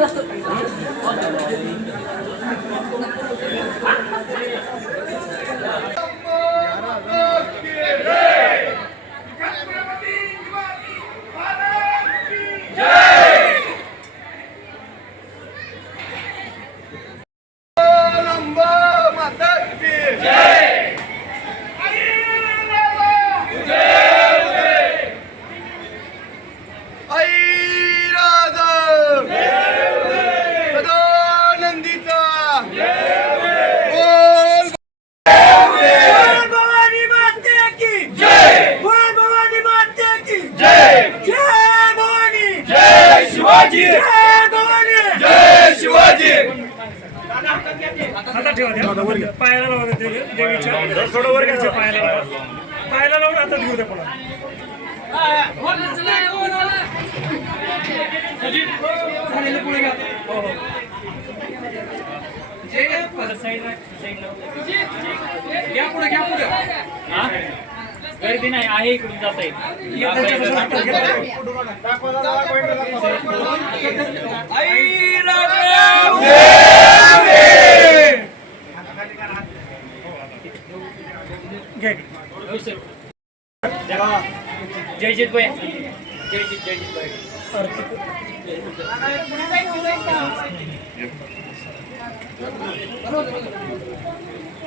सदानंदीचा शिवाजी! जय शिवाजी! आता ठेवा द्या पायाला देवीच्या. थोडं वर घ्यायचं पायाला लावा. पायाला लावून आता घेऊ द्या पुन्हा गर्दी नाही आहे इकडून जात आई राजा जय जित भाई जय जित जय जित भाई जय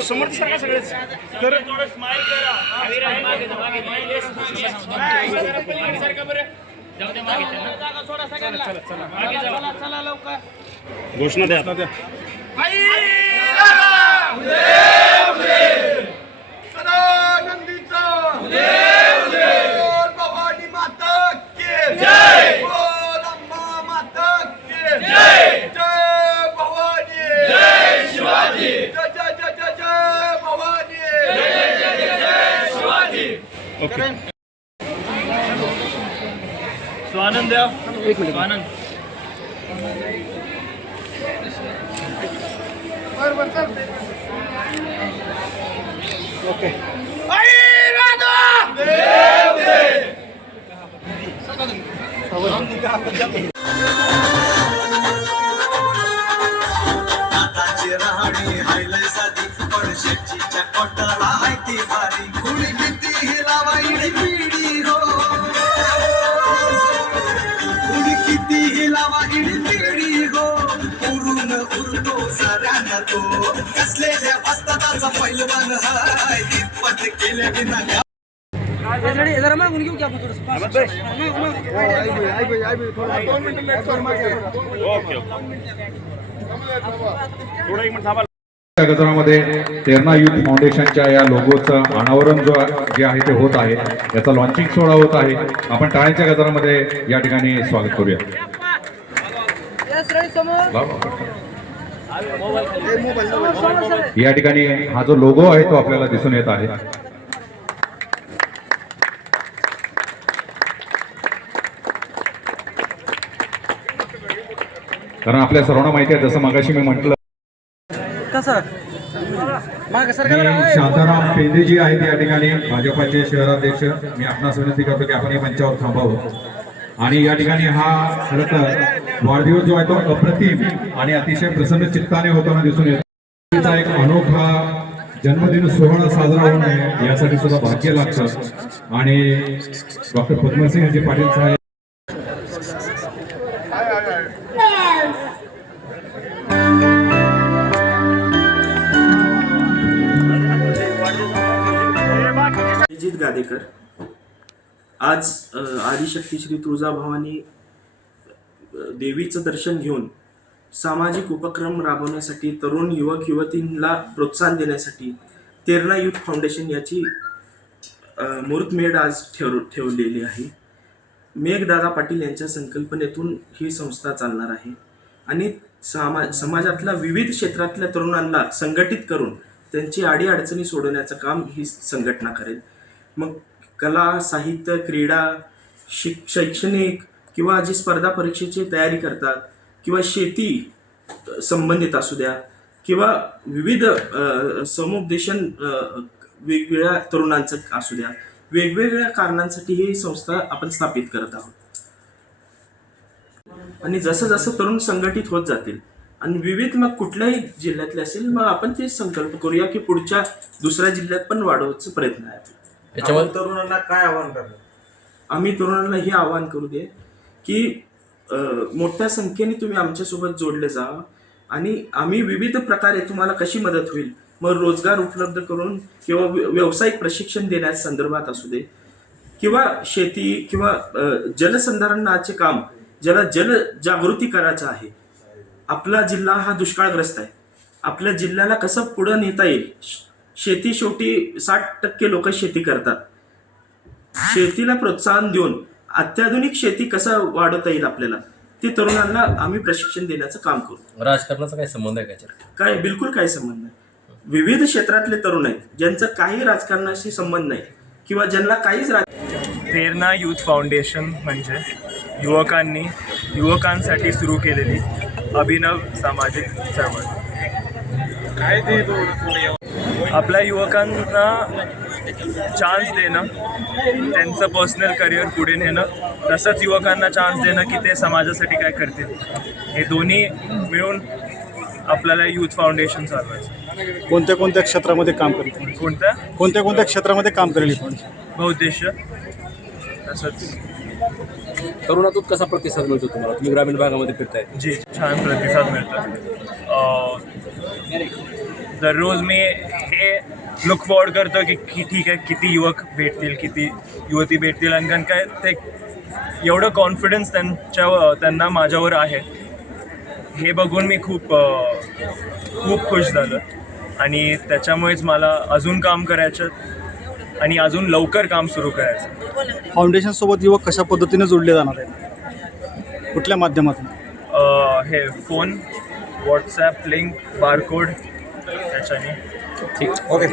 समर्थ सांगा सगळेच तर घोषणा द्या सदानंदीचा बोल भवानी माता की बोल अंबा माता की जय भवानी जय शिवाजी जय जय जय जय जय भवानी जय जय जय जय शिवाजी स्वानंद द्या एक मिनिट. स्वानंद नाताची राहणी हायलय साधी पण शेतीच्या कोटाला आहे ती भारी. उरतो सऱ्यानं तो कसलेल्या पैलवान हाय केल्या विना जरा मागून घेऊ की आपण थोडंसं. या गजरामध्ये तेरणा युथ फाउंडेशनच्या या लोगोचं अनावरण जो जे आहे ते होत आहे याचा लॉन्चिंग सोहळा होत आहे. आपण टाळ्यांच्या गजरामध्ये या ठिकाणी स्वागत करूया. या ठिकाणी हा जो लोगो आहे तो आपल्याला दिसून येत आहे. कारण आपल्या सर्वांना माहिती आहे जसं मगाशी मी म्हटलं शांताराम पेंदेजी आहेत या ठिकाणी. भाजपाचे शहराध्यक्ष. मी आपणास विनंती करतो की आपण या मंचावर थांबावं. आणि या ठिकाणी हा खरं तर वाढदिवस जो आहे तो अप्रतिम आणि अतिशय प्रसन्न चित्ताने होताना दिसून येतो. एक अनोखा जन्मदिन सोहळा साजरा होणं यासाठी सुद्धा भाग्य लागतं. आणि डॉक्टर पद्मसिंहजी पाटील साहेब गादेकर. आज आदिशक्ती श्री तुळजाभवानी देवीचं दर्शन घेऊन सामाजिक उपक्रम राबवण्यासाठी तरुण युवक युवतींना प्रोत्साहन देण्यासाठी तेरणा युथ फाउंडेशन याची मूर्तमेढ मुहूर्तमेढ आज ठेव ठेवलेली आहे. मेघदादा पाटील यांच्या संकल्पनेतून ही संस्था चालणार आहे. आणि सामा समाजातल्या विविध क्षेत्रातल्या तरुणांना संघटित करून त्यांची अडीअडचणी सोडवण्याचं काम ही संघटना करेल. मग कला साहित्य क्रीडा शिक शैक्षणिक किंवा जी स्पर्धा परीक्षेची तयारी करतात किंवा शेती संबंधित असू द्या किंवा विविध समुपदेशन वेगवेगळ्या तरुणांचं असू द्या वेगवेगळ्या कारणांसाठी ही संस्था आपण स्थापित करत आहोत. आणि जसं जसं तरुण संघटित होत जातील आणि विविध मग कुठल्याही जिल्ह्यातले असेल मग आपण ते संकल्प करूया की पुढच्या दुसऱ्या जिल्ह्यात पण वाढवायचा प्रयत्न आहे. याच्यामध्ये तरुणांना काय आव्हान करणार? आम्ही तरुणांना हे आवाहन करू दे की अ, मोठ्या संख्येने तुम्ही आमच्यासोबत जोडले जा आणि आम्ही विविध प्रकारे तुम्हाला कशी मदत होईल मग रोजगार उपलब्ध करून किंवा व्य- व्यावसायिक प्रशिक्षण देण्याच्या संदर्भात असू दे. किंवा शेती किंवा अ, जलसंधारणाचे काम ज्याला जल जागृती करायचं आहे. आपला जिल्हा हा दुष्काळग्रस्त आहे. आपल्या जिल्ह्याला कसं पुढं नेता येईल श- शेती शेवटी साठ टक्के लोक शेती करतात. शेतीला प्रोत्साहन देऊन अत्याधुनिक शेती कसं वाढवता येईल आपल्याला? ते तरुणांना आम्ही प्रशिक्षण देण्याचं काम करू. राजकारणाचा काय संबंध आहे का काय बिलकुल काही संबंध नाही. विविध क्षेत्रातले तरुण आहेत ज्यांचं काही राजकारणाशी संबंध नाही किंवा ज्यांना काहीच राज प्रेरणा युथ फाउंडेशन म्हणजे युवकांनी युवकांसाठी सुरू केलेली अभिनव सामाजिक चळवळ. आपल्या युवकांना चान्स देणं त्यांचं पर्सनल करिअर पुढे नेणं तसंच युवकांना चान्स देणं की ते समाजासाठी काय करतील. हे दोन्ही मिळून आपल्याला युथ फाउंडेशन चालवायचं. कोणत्या कोणत्या क्षेत्रामध्ये काम करेल? कोणत्या कोणत्या कोणत्या क्षेत्रामध्ये काम करेल फौज? बहुद्देश्य तसंच. तरुणातून कसा प्रतिसाद मिळतो तुम्हाला? तुम्ही ग्रामीण भागामध्ये फिरताय. जी छान प्रतिसाद मिळतात अं, दररोज मी हे लुक फॉरवर्ड करतो की की ठीक आहे किती युवक भेटतील किती युवती भेटतील. आणि कारण काय ते एवढं कॉन्फिडन्स त्यांच्या त्यांना माझ्यावर आहे. हे बघून मी खूप खूप खुश झालं. आणि त्याच्यामुळेच मला अजून काम करायचं आणि अजून लवकर काम सुरू करायचं. फाउंडेशन सोबत युवक कशा पद्धतीने जोडले जाणार आहेत? कुठल्या माध्यमातून? हे फोन व्हॉट्सॲप लिंक बारकोड त्याच्याने. ठीक ओके